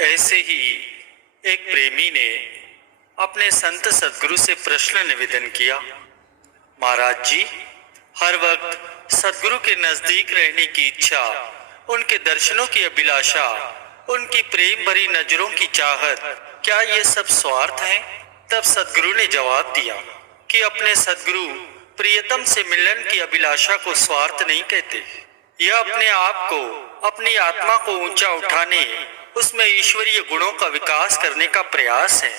ऐसे ही एक प्रेमी ने अपने संत सद्गुरु से प्रश्न निवेदन किया, महाराज जी, हर वक्त सद्गुरु के नजदीक रहने की इच्छा, उनके दर्शनों की अभिलाषा, उनकी प्रेम भरी नजरों की चाहत, क्या ये सब स्वार्थ है? तब सद्गुरु ने जवाब दिया कि अपने सद्गुरु प्रियतम से मिलन की अभिलाषा को स्वार्थ नहीं कहते। यह अपने आप को, अपनी आत्मा को ऊंचा उठाने, उसमें ईश्वरीय गुणों का विकास करने का प्रयास है।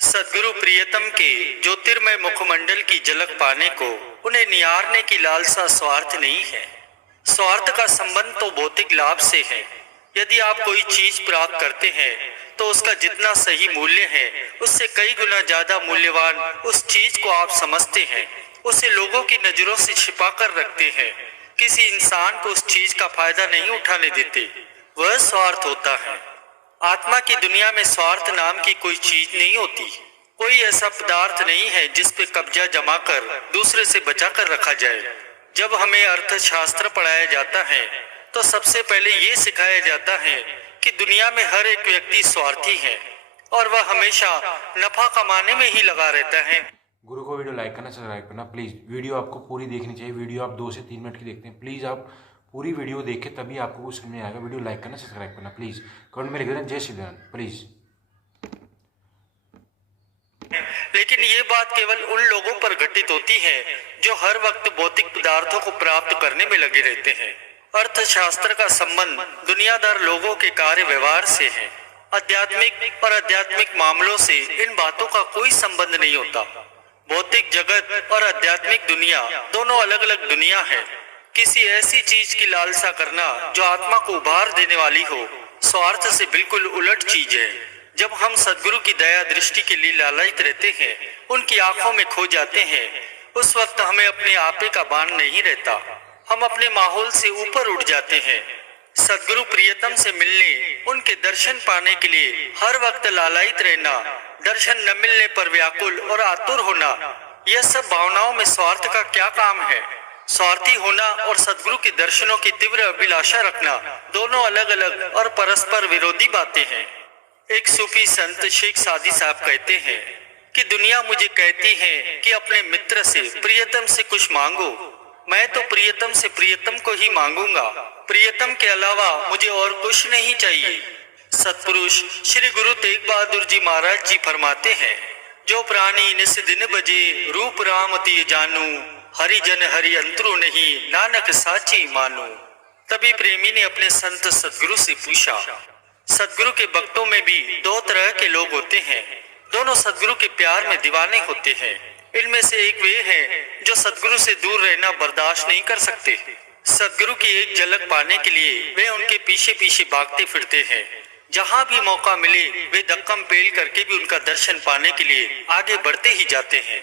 सद्गुरु प्रियतम के ज्योतिर्मय मुखमंडल की झलक पाने को, उन्हें निहारने की लालसा स्वार्थ नहीं है। स्वार्थ का संबंध तो भौतिक लाभ से है। यदि आप कोई चीज प्राप्त करते हैं तो उसका जितना सही मूल्य है उससे कई गुना ज्यादा मूल्यवान उस चीज को आप समझते हैं, उसे लोगों की नजरों से छिपा कर रखते हैं, किसी इंसान को उस चीज का फायदा नहीं उठाने देते, वह स्वार्थ होता है। आत्मा की दुनिया में स्वार्थ नाम की कोई चीज नहीं होती। कोई ऐसा पदार्थ नहीं है जिस पे कब्जा जमा कर दूसरे से बचा कर रखा जाए। जब हमें अर्थशास्त्र पढ़ाया जाता है तो सबसे पहले ये सिखाया जाता है कि दुनिया में हर एक व्यक्ति स्वार्थी है और वह हमेशा नफा कमाने में ही लगा रहता है। गुरु को वीडियो लाइक करना, सब्सक्राइब करना प्लीज़। वीडियो आपको पूरी देखनी चाहिए। वीडियो आप 2 से 3 मिनट की देखते हैं, प्लीज़ आप पूरी वीडियो देख के तभी आपको कुछ समझ में आएगा। वीडियो लाइक करना, सब्सक्राइब करना प्लीज़। कमेंट में लिख देना जय श्री राम प्लीज़। लेकिन ये बात केवल उन लोगों पर घटित होती है जो हर वक्त भौतिक पदार्थों को प्राप्त करने में लगे रहते हैं। अर्थशास्त्र का संबंध दुनियादार लोगों के कार्य व्यवहार से है। आध्यात्मिक और आध्यात्मिक मामलों से इन बातों का कोई संबंध नहीं होता। भौतिक जगत और आध्यात्मिक दुनिया दोनों अलग अलग दुनिया है। किसी ऐसी चीज की लालसा करना जो आत्मा को उभार देने वाली हो, स्वार्थ से बिल्कुल उलट चीज है। जब हम सद्गुरु की दया दृष्टि के लिए लालयित रहते हैं, उनकी आंखों में खो जाते हैं, उस वक्त हमें अपने आपे का भान नहीं रहता। हम अपने माहौल से ऊपर उठ जाते हैं। सद्गुरु प्रियतम से मिलने, उनके दर्शन पाने के लिए हर वक्त लालयित रहना, दर्शन न मिलने पर व्याकुल और आतुर होना, यह सब भावनाओं में स्वार्थ का क्या काम है? स्वार्थी होना और सद्गुरु के दर्शनों की तीव्र अभिलाषा रखना दोनों अलग अलग और परस्पर विरोधी बातें हैं। एक सूफी संत शेख सादी साहब कहते हैं कि दुनिया मुझे कहती है कि अपने मित्र से, प्रियतम से कुछ मांगो। मैं तो प्रियतम से प्रियतम को ही मांगूंगा। प्रियतम के अलावा मुझे और कुछ नहीं चाहिए। सत्पुरुष श्री गुरु तेग बहादुर जी महाराज जी फरमाते हैं, जो प्राणी निस दिन बजे रूप राम ती जानू, हरि जन हरि अंतरु नहीं, नानक साची मानू। तभी प्रेमी ने अपने संत सद्गुरु से पूछा, सद्गुरु के भक्तों में भी 2 तरह के लोग होते हैं। दोनों सद्गुरु के प्यार में दीवाने होते हैं। इनमें से एक वे हैं जो सद्गुरु से दूर रहना बर्दाश्त नहीं कर सकते। सद्गुरु की एक झलक पाने के लिए वे उनके पीछे पीछे भागते फिरते हैं। जहां भी मौका मिले वे धक्कम पेल करके भी उनका दर्शन पाने के लिए आगे बढ़ते ही जाते हैं।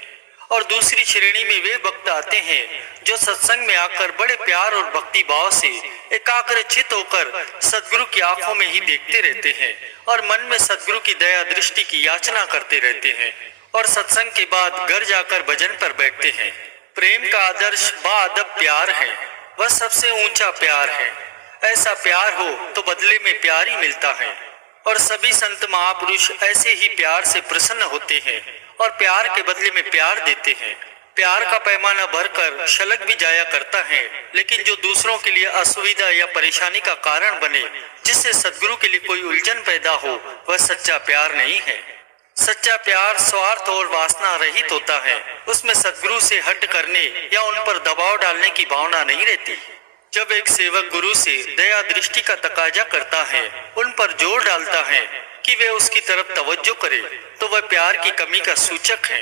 और दूसरी श्रेणी में वे भक्त आते हैं जो सत्संग में आकर बड़े प्यार और भक्ति भाव से एकाग्रचित होकर सद्गुरु की आंखों में ही देखते रहते हैं और मन में सद्गुरु की दया दृष्टि की याचना करते रहते हैं और सत्संग के बाद घर जाकर भजन पर बैठते हैं। प्रेम का आदर्श बाअदब प्यार है, वह सबसे ऊंचा प्यार है। ऐसा प्यार हो तो बदले में प्यार ही मिलता है और सभी संत महापुरुष ऐसे ही प्यार से प्रसन्न होते हैं और प्यार के बदले में प्यार देते हैं। प्यार का पैमाना भरकर छलक भी जाया करता है, लेकिन जो दूसरों के लिए असुविधा या परेशानी का कारण बने, जिससे सद्गुरु के लिए कोई उलझन पैदा हो, वह सच्चा प्यार नहीं है। सच्चा प्यार स्वार्थ और वासना रहित होता है। उसमें सद्गुरु से हट करने या उन पर दबाव डालने की भावना नहीं रहती। जब एक सेवक गुरु से दया दृष्टि का तकाजा करता है, उन पर जोर डालता है कि वे उसकी तरफ तवज्जो करे, तो वह प्यार की कमी का सूचक है।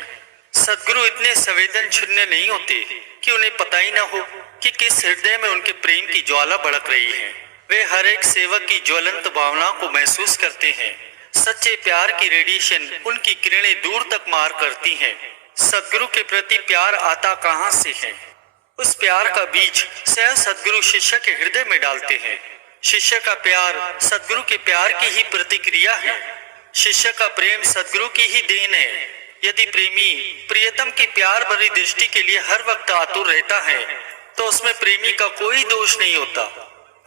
सद्गुरु इतने संवेदनशील नहीं होते कि उन्हें पता ही न हो कि किस हृदय में उनके प्रेम की ज्वाला भड़क रही है। वे हर एक सेवक की ज्वलंत भावना को महसूस करते हैं। सच्चे प्यार की रेडिएशन उनकी किरणें दूर तक मार करती हैं। सद्गुरु के प्रति प्यार आता कहां से है? उस प्यार का बीज स्वयं सद्गुरु शिष्य के हृदय में डालते हैं। शिष्य का प्यार सद्गुरु के प्यार की ही प्रतिक्रिया है। शिष्य का प्रेम सद्गुरु की ही देन है। यदि प्रेमी प्रियतम की प्यार भरी दृष्टि के लिए हर वक्त आतुर रहता है, तो उसमें प्रेमी का कोई दोष नहीं होता।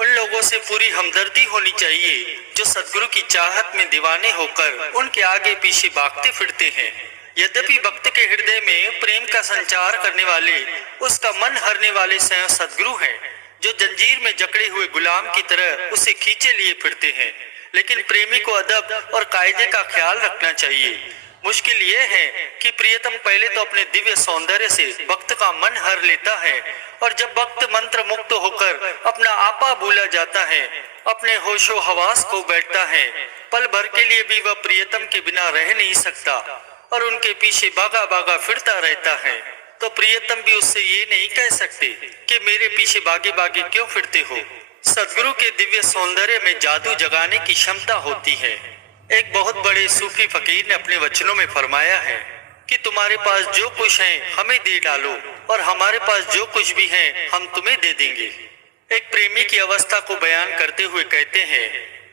उन लोगों से पूरी हमदर्दी होनी चाहिए जो सद्गुरु की चाहत में दीवाने होकर उनके आगे पीछे भागते फिरते हैं। यद्यपि भक्त के हृदय में प्रेम का संचार करने वाले, उसका मन हरने वाले स्वयं सद्गुरु हैं, जो जंजीर में जकड़े हुए गुलाम की तरह उसे खींचे लिए फिरते हैं। लेकिन प्रेमी को अदब और कायदे का ख्याल रखना चाहिए। मुश्किल यह है कि प्रियतम पहले तो अपने दिव्य सौंदर्य से भक्त का मन हर लेता है, और जब भक्त मंत्र मुक्त होकर अपना आपा भूला जाता है, अपने होशो हवास को बैठता है, पल भर के लिए भी वह प्रियतम के बिना रह नहीं सकता और उनके पीछे भागा भागा फिरता रहता है, तो प्रियतम भी उससे ये नहीं कह सकते कि मेरे पीछे भागे भागे क्यों फिरते हो। सद्गुरु के दिव्य सौंदर्य में जादू जगाने की क्षमता होती है। एक बहुत बड़े सूफी फकीर ने अपने वचनों में फरमाया है कि तुम्हारे पास जो कुछ है हमें दे डालो, और हमारे पास जो कुछ भी है हम तुम्हें दे देंगे। एक प्रेमी की अवस्था को बयान करते हुए कहते हैं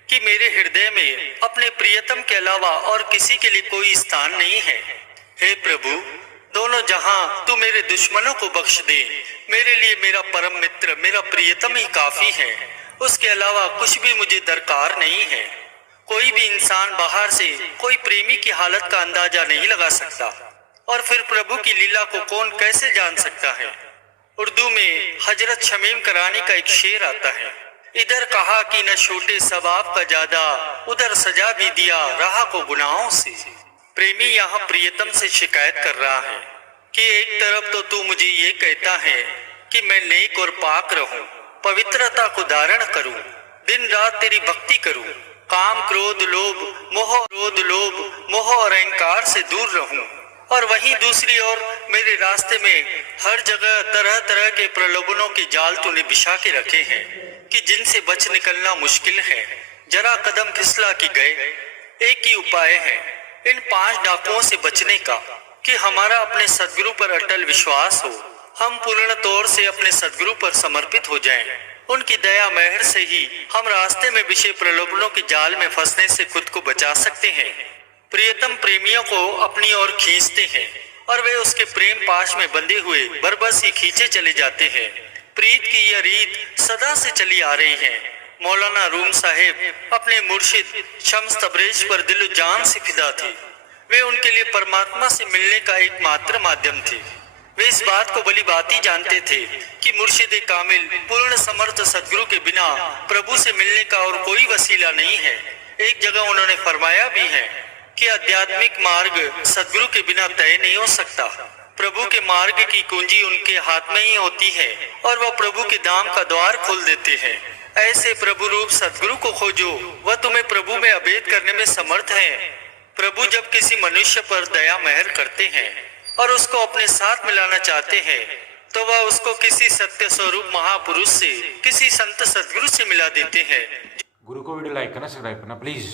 कि मेरे हृदय में अपने प्रियतम के अलावा और किसी के लिए कोई स्थान नहीं है। हे प्रभु, दोनों जहां तू मेरे दुश्मनों को बख्श दे। मेरे लिए मेरा परम मित्र, मेरा प्रियतम ही काफी है। उसके अलावा कुछ भी मुझे दरकार नहीं है। कोई भी इंसान बाहर से कोई प्रेमी की हालत का अंदाजा नहीं लगा सकता, और फिर प्रभु की लीला को कौन कैसे जान सकता है। उर्दू में हजरत शमीम करानी का एक शेर आता है, इधर कहा कि न छूटे सवाब का ज्यादा, उधर सजा भी दिया रहा को गुनाहों से। प्रेमी यहाँ प्रियतम से शिकायत कर रहा है कि एक तरफ तो तू मुझे ये कहता है कि मैं नेक और पाक रहूं, पवित्रता को धारण करूं, दिन रात तेरी भक्ति करूं, काम क्रोध लोभ मोह और अहंकार से दूर रहूं, और वहीं दूसरी ओर मेरे रास्ते में हर जगह तरह तरह के प्रलोभनों के जाल तूने बिछा के रखे हैं कि जिनसे बच निकलना मुश्किल है। जरा कदम फिसला कि गए। एक ही उपाय है इन 5 डाकुओं से बचने का कि हमारा अपने सद्गुरु पर अटल विश्वास हो। हम पूर्ण तौर से अपने सद्गुरु पर समर्पित हो जाएं। उनकी दया मेहर से ही हम रास्ते में बिछे प्रलोभनों के जाल में फंसने से खुद को बचा सकते हैं। प्रियतम प्रेमियों को अपनी ओर खींचते हैं और वे उसके प्रेम पाश में बंधे हुए बरबस ही खींचे चले जाते हैं। प्रीत की यह रीत सदा से चली आ रही है। मौलाना रूम साहेब अपने मुर्शिद शम्स तबरेज पर दिलो जान से फिदा थे। वे उनके लिए परमात्मा से मिलने का एकमात्र माध्यम थे। वे इस बात को भली भांति जानते थे कि मुर्शिद कामिल पूर्ण समर्थ सद्गुरु के बिना प्रभु से मिलने का और कोई वसीला नहीं है। एक जगह उन्होंने फरमाया भी है कि आध्यात्मिक मार्ग सद्गुरु के बिना तय नहीं हो सकता। प्रभु के मार्ग की कुंजी उनके हाथ में ही होती है और वह प्रभु के धाम का द्वार खोल देते हैं। ऐसे प्रभु रूप सद्गुरु को खोजो, वह तुम्हें प्रभु में अभेद करने में समर्थ है। प्रभु जब किसी मनुष्य पर दया मेहर करते हैं और उसको अपने साथ मिलाना चाहते हैं, तो वह उसको किसी सत्य स्वरूप महापुरुष से, किसी संत सद्गुरु से मिला देते हैं। गुरु को वीडियो लाइक करना, सब्सक्राइब करना प्लीज।